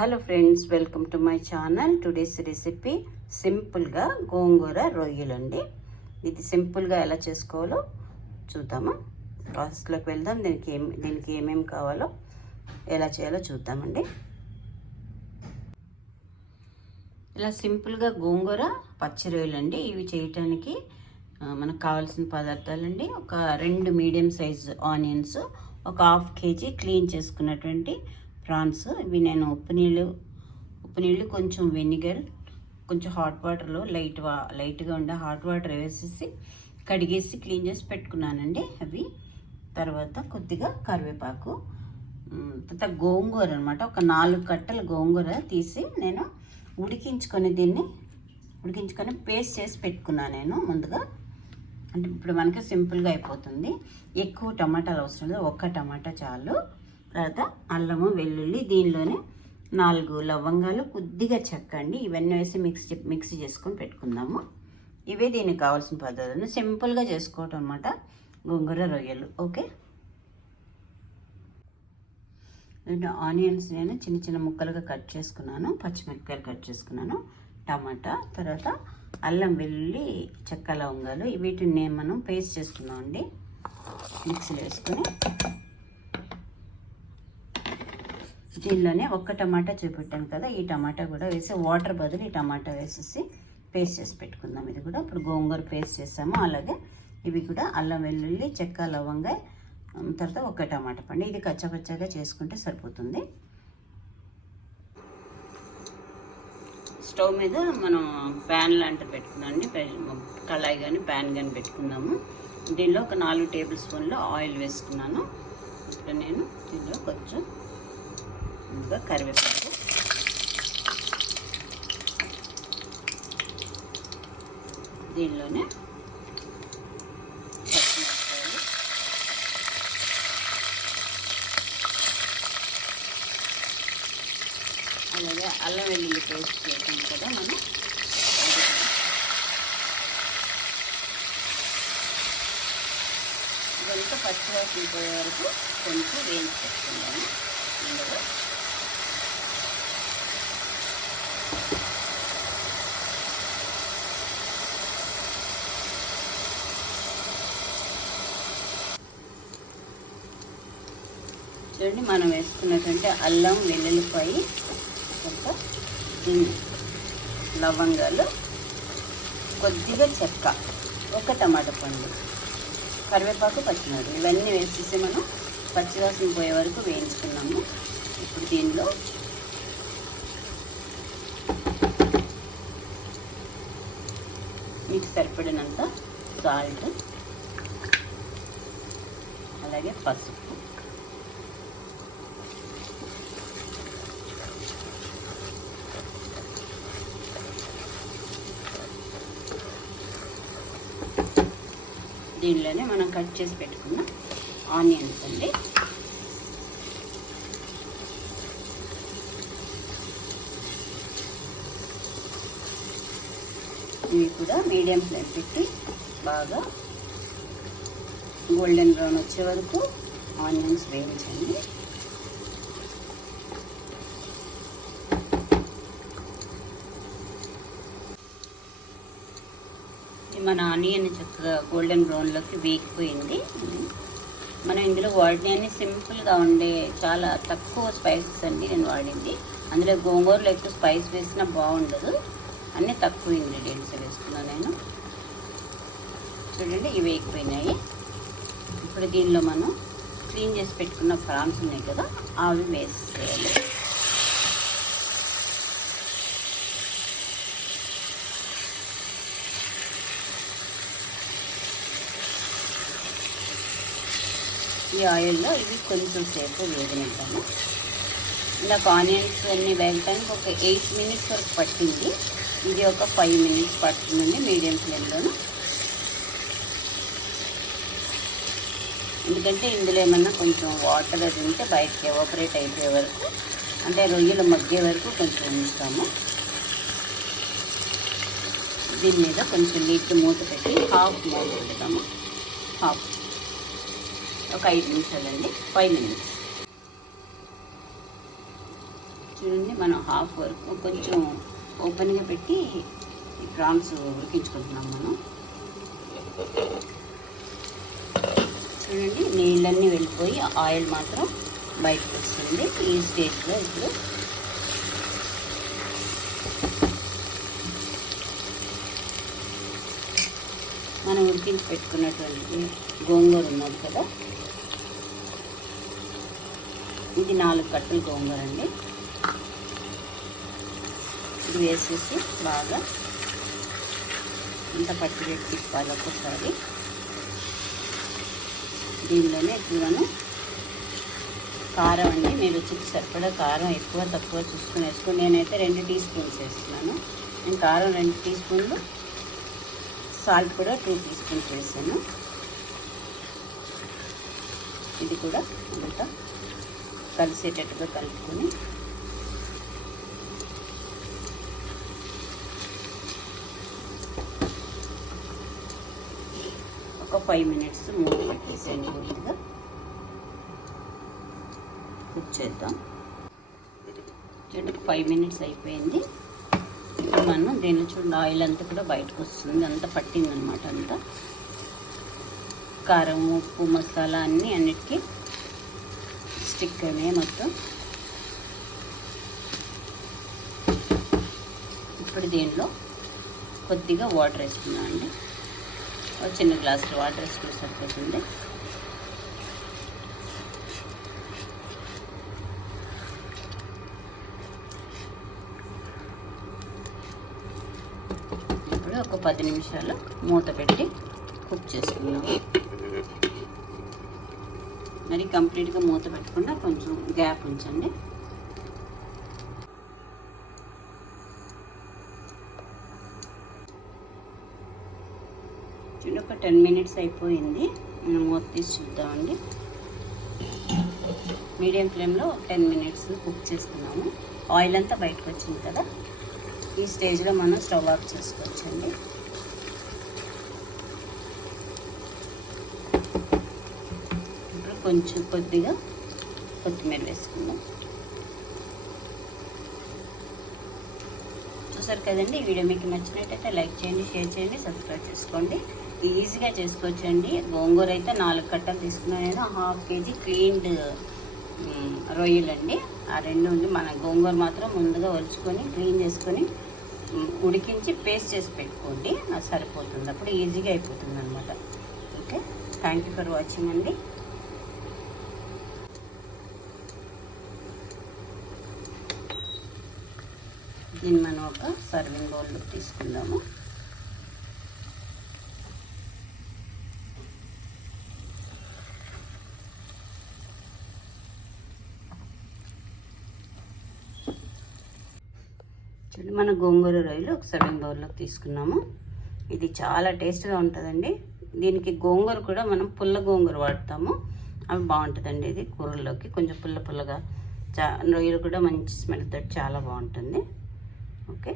Hello friends welcome to my channel. Today's recipe సింపుల్గా గోంగూర రొయ్యలు అండి ఇది సింపుల్గా ఎలా చేసుకోవాలో చూద్దామా? ప్రాసెస్లోకి వెళ్దాం. దీనికి ఏం దీనికి ఏమేమి కావాలో ఎలా చేయాలో చూద్దామండి. ఇలా సింపుల్గా గోంగూర పచ్చి రొయ్యలు అండి ఇవి చేయటానికి మనకు కావాల్సిన పదార్థాలండి. ఒక రెండు మీడియం సైజ్ ఆనియన్స్ ఒక హాఫ్ కేజీ క్లీన్ చేసుకున్నటువంటి ప్రాన్స్. ఇవి నేను ఉప్పు నీళ్ళు ఉప్పు నీళ్ళు కొంచెం వెనిగర్ కొంచెం హాట్ వాటర్లో లైట్ వా లైట్గా ఉండే హాట్ వాటర్ వేసేసి కడిగేసి క్లీన్ చేసి పెట్టుకున్నానండి అవి. తర్వాత కొద్దిగా కరివేపాకు తర్వాత గోంగూర అనమాట ఒక నాలుగు కట్టలు గోంగూర తీసి నేను ఉడికించుకొని దీన్ని ఉడికించుకొని పేస్ట్ చేసి పెట్టుకున్నాను నేను ముందుగా. అంటే ఇప్పుడు మనకి సింపుల్గా అయిపోతుంది. ఎక్కువ టమాటాలు అవసరం లేదు. ఒక్క టమాటా చాలు. తర్వాత అల్లము వెల్లుల్లి దీనిలోనే నాలుగు లవంగాలు కొద్దిగా చెక్క అండి ఇవన్నీ వేసి మిక్స్ మిక్స్ చేసుకొని పెట్టుకుందాము. ఇవే దీనికి కావాల్సిన పద్ధతులు సింపుల్గా చేసుకోవటం అనమాట గోంగూర రొయ్యలు. ఓకే? ఆనియన్స్ నేను చిన్న చిన్న ముక్కలుగా కట్ చేసుకున్నాను. పచ్చిమిరపకాయలు కట్ చేసుకున్నాను. టమాటా తర్వాత అల్లం వెల్లుల్లి చెక్క లవంగాలు. వీటిని నేను మనం పేస్ట్ చేసుకున్నాం అండి మిక్సీలో వేసుకొని దీనిలోనే ఒక్క టమాటా చూపెట్టాను కదా ఈ టమాటా కూడా వేసి వాటర్ బదులు ఈ టమాటా వేసేసి పేస్ట్ చేసి పెట్టుకుందాం. ఇది కూడా ఇప్పుడు గోంగూర పేస్ట్ చేసాము. అలాగే ఇవి కూడా అల్లం వెల్లుల్లి చెక్క లవంగా తర్వాత ఒక టమాటా పండు. ఇది కచ్చపచ్చగా చేసుకుంటే సరిపోతుంది. స్టవ్ మీద మనం ప్యాన్ లాంటిది పెట్టుకుందామండి కళాయి కానీ ప్యాన్ కానీ పెట్టుకుందాము దీనిలో ఒక నాలుగు టేబుల్ స్పూన్లు ఆయిల్ వేసుకున్నాను. ఇప్పుడు నేను దీనిలో కొంచెం ముందుగా కరివేపాకు. దీనిలోనే అలాగే అల్లం వెల్లుల్లి పేస్ట్ చేసాం కదా మనం. అది కూడా. ఇదంతా పచ్చివాసన పోయే వరకు కొంచెం వేయించి పెట్టుకుందాము ఇందులో చూడండి మనం వేసుకున్నటువంటి అల్లం వెల్లుల్లిపాయ ఒక లవంగాలు కొద్దిగా చెక్క ఒక టమాటా పండు కరివేపాకు పచ్చిమిరపకాయలు. ఇవన్నీ వేసేసి మనం పచ్చివాసన పోయే వరకు వేయించుకున్నాము. ఇప్పుడు దీనిలో మీకు సరిపడినంత సాల్ట్ అలాగే పసుపు. దీనిలోనే మనం కట్ చేసి పెట్టుకున్న ఆనియన్స్ అండి. ఇవి కూడా మీడియం ఫ్లేమ్ పెట్టి బాగా గోల్డెన్ బ్రౌన్ వచ్చే వరకు ఆనియన్స్ వేయించండి. మన ఆనియన్ చక్కగా గోల్డెన్ బ్రౌన్లోకి వేగిపోయింది. మనం ఇందులో వాడినవి సింపుల్గా ఉండే చాలా తక్కువ స్పైసెస్ అండి నేను వాడింది. అందులో గోంగూరలో ఎక్కువ స్పైస్ వేసినా బాగుండదు. అన్నీ తక్కువ ఇంగ్రీడియంట్స్ వేసుకున్నాను నేను. చూడండి ఇవి వేగిపోయినాయి. ఇప్పుడు దీనిలో మనం క్లీన్ చేసి పెట్టుకున్న ప్రాన్స్ ఉన్నాయి కదా అవి వేసేయాలి. ఈ ఆయిల్లో ఇవి కొంచెం సేపు వేగనిద్దాము. ఇందాక ఆనియన్స్ అన్నీ వేగటానికి ఒక ఎయిట్ మినిట్స్ వరకు పట్టింది. ఇది ఒక ఫైవ్ మినిట్స్ పడుతుందండి మీడియం ఫ్లేమ్లోను. ఎందుకంటే ఇందులో ఏమన్నా కొంచెం వాటర్ అది ఉంటే బయటకి ఎవాపరేట్ అయిపోయే వరకు అంటే రొయ్యలు మగ్గే వరకు కొంచెం ఉంచుతాము. దీని మీద కొంచెం లిడ్ మూత పెట్టి హాఫ్ మూత పెడతాము. హాఫ్ ఒక ఐదు నిమిషాలండి. ఫైవ్ మినిట్స్ చూడండి మనం హాఫ్ వరకు కొంచెం ఓపెన్గా పెట్టి ఈ ప్రాన్స్ ఉడికించుకుంటున్నాం మనం. చూడండి నీళ్ళన్నీ వెళ్ళిపోయి ఆయిల్ మాత్రం బయటకు వస్తుంది ఈ స్టేజ్లో ఇప్పుడు మనం ఉడికించి పెట్టుకున్నటువంటి గోంగూర ఉన్నది కదా. ఇది నాలుగు కట్టలు గోంగూర అండి. ఇది వేసేసి బాగా ఇంత పట్టి పెట్టి తిప్పాలి ఒక్కసారి. దీనిలోనే ఎక్కువను కారం అండి. మీరు రుచికి సరిపడా కారం ఎక్కువ తక్కువ చూసుకుని వేసుకుని నేనైతే రెండు టీ స్పూన్స్ వేస్తున్నాను. నేను కారం రెండు టీ స్పూన్లు సాల్ట్ కూడా టూ టీ స్పూన్స్ వేసాను. ఇది కూడా అంతా కలిసేటట్టుగా కలుపుకొని ఒక ఫైవ్ మినిట్స్ మూత పెట్టేసేయండి పూర్తిగా. కుక్ చేద్దాం. చూడండి ఫైవ్ మినిట్స్ అయిపోయింది. మనం దీనిలో చూడండి ఆయిల్ అంతా కూడా బయటకు వస్తుంది. అంతా పట్టింది అనమాట అంతా. కారం ఉప్పు మసాలా అన్నీ అన్నిటికీ స్టిక్ అయినాయి మొత్తం. ఇప్పుడు దీనిలో కొద్దిగా వాటర్ వేసుకున్నాం అండి ఒక చిన్న గ్లాసులో వాటర్ వేసుకుని సరిపోతుంది ఇప్పుడు ఒక పది నిమిషాలు మూత పెట్టి కుక్ చేసుకుందాం. మరి కంప్లీట్గా మూత పెట్టకుండా కొంచెం గ్యాప్ ఉంచండి. చూడండి ఒక టెన్ మినిట్స్ అయిపోయింది. మనం మూత తీసి చూద్దామండి. మీడియం ఫ్లేమ్లో టెన్ మినిట్స్ కుక్ చేసుకున్నాము. ఆయిల్ అంతా బయటకు వచ్చింది కదా? ఈ స్టేజ్లో మనం స్టవ్ ఆఫ్ చేసుకోవచ్చండి. ఇప్పుడు కొంచెం కొద్దిగా కొత్తిమీర వేసుకుందాం. చూసారు కదండి ఈ వీడియో మీకు నచ్చినట్టయితే లైక్ చేయండి షేర్ చేయండి సబ్స్క్రైబ్ చేసుకోండి. ఈజీగా చేసుకోవచ్చండి. గోంగూర అయితే నాలుగు కట్టలు తీసుకున్నాను నేను. హాఫ్ కేజీ క్లీన్డ్ రొయ్యలండి. ఆ రెండు ఉంది మన గోంగూర మాత్రం ముందుగా ఒలుచుకొని క్లీన్ చేసుకొని ఉడికించి పేస్ట్ చేసి పెట్టుకోండి. అది సరిపోతుంది. అప్పుడు ఈజీగా అయిపోతుంది అనమాట okay? Thank you for watching అండి. దీన్ని మనం ఒక సర్వింగ్ బౌల్లో తీసుకుందాము. మన గోంగూర రొయ్యలు ఒక సర్వింగ్ బౌల్లోకి తీసుకున్నాము. ఇది చాలా టేస్ట్గా ఉంటుందండి. దీనికి గోంగూర కూడా మనం పుల్ల గోంగూర వాడతాము. అవి బాగుంటుందండి ఇది కూరల్లోకి. కొంచెం పుల్ల పుల్లగా చా రొయ్యలు కూడా మంచి స్మెల్ తోటి చాలా బాగుంటుంది. ఓకే.